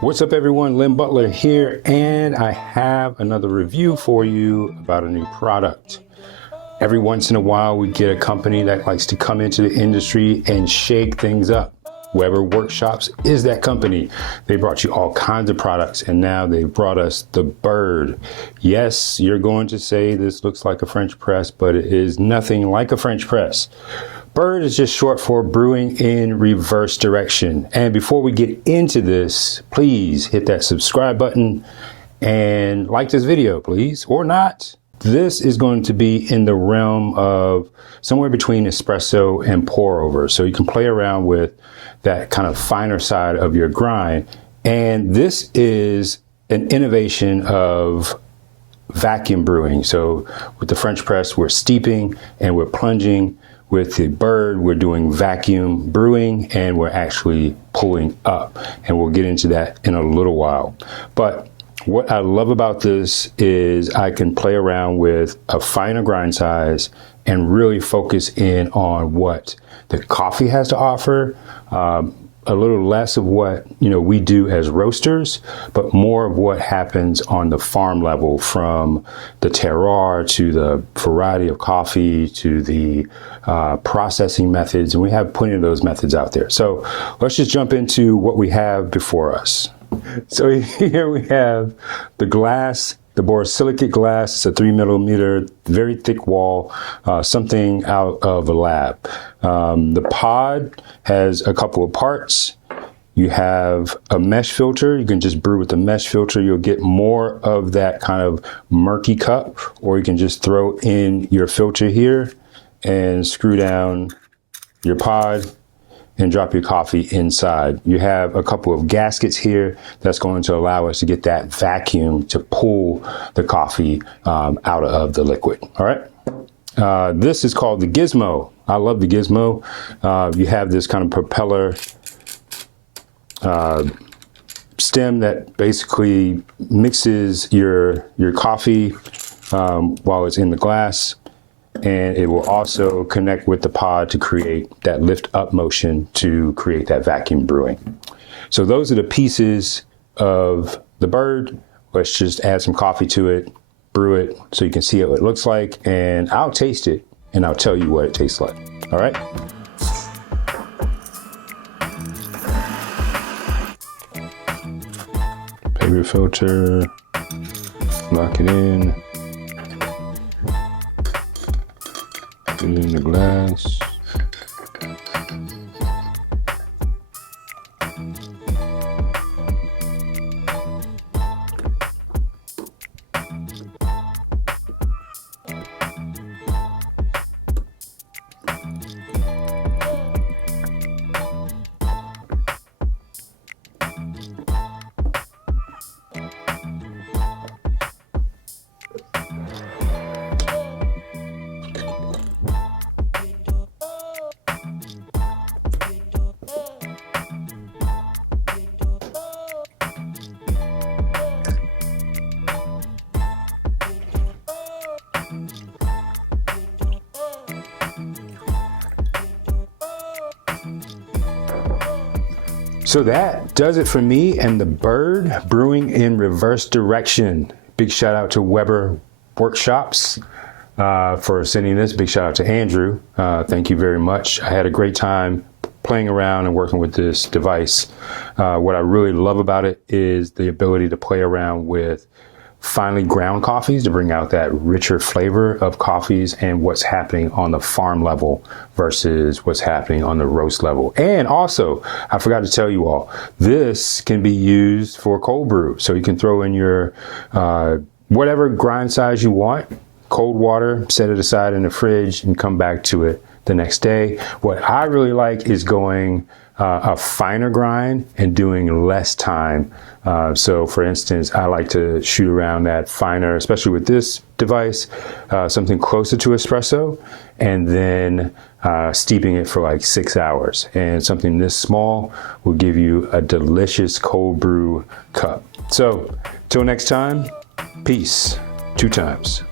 What's up everyone, Lynn Butler here, and I have another review for you about a new product. Every once in a while we get a company that likes to come into the industry and shake things up. Weber Workshops is that company. They brought you all kinds of products, and now they brought us the Bird. Yes, you're going to say this looks like a French press, but it is nothing like a French press. Bird is just short for brewing in reverse direction. And before we get into this, please hit that subscribe button and like this video, please, or not. This is going to be in the realm of somewhere between espresso and pour over. So you can play around with that kind of finer side of your grind. And this is an innovation of vacuum brewing. So with the French press, we're steeping and we're plunging. With the Bird, we're doing vacuum brewing and we're actually pulling up. And we'll get into that in a little while. But what I love about this is I can play around with a finer grind size and really focus in on what the coffee has to offer. A little less of what we do as roasters, but more of what happens on the farm level, from the terroir to the variety of coffee to the processing methods, and we have plenty of those methods out there. So let's just jump into what we have before us. So here we have the glass, the borosilicate glass. It's a 3mm, very thick wall, something out of a lab. The pod has a couple of parts. You have a mesh filter. You can just brew with the mesh filter. You'll get more of that kind of murky cup, or you can just throw in your filter here and screw down your pod and drop your coffee inside. You have a couple of gaskets here that's going to allow us to get that vacuum to pull the coffee out of the liquid. All right. This is called the Gizmo. I love the Gizmo. You have this kind of propeller stem that basically mixes your coffee while it's in the glass. And it will also connect with the pod to create that lift up motion to create that vacuum brewing. So those are the pieces of the Bird. Let's just add some coffee to it, brew it so you can see what it looks like, and I'll taste it and I'll tell you what it tastes like. All right. Paper filter, lock it in. Put it in the glass. So that does it for me and the Bird brewing in reverse direction. Big shout out to Weber Workshops for sending this. Big shout out to Andrew. Thank you very much. I had a great time playing around and working with this device. What I really love about it is the ability to play around with finely ground coffees to bring out that richer flavor of coffees and what's happening on the farm level versus what's happening on the roast level. And also, I forgot to tell you all, this can be used for cold brew. So you can throw in your whatever grind size you want, cold water, set it aside in the fridge and come back to it the next day. What I really like is going a finer grind and doing less time. So for instance, I like to shoot around that finer, especially with this device, something closer to espresso, and then steeping it for like 6 hours. And something this small will give you a delicious cold brew cup. So till next time, peace 2 times.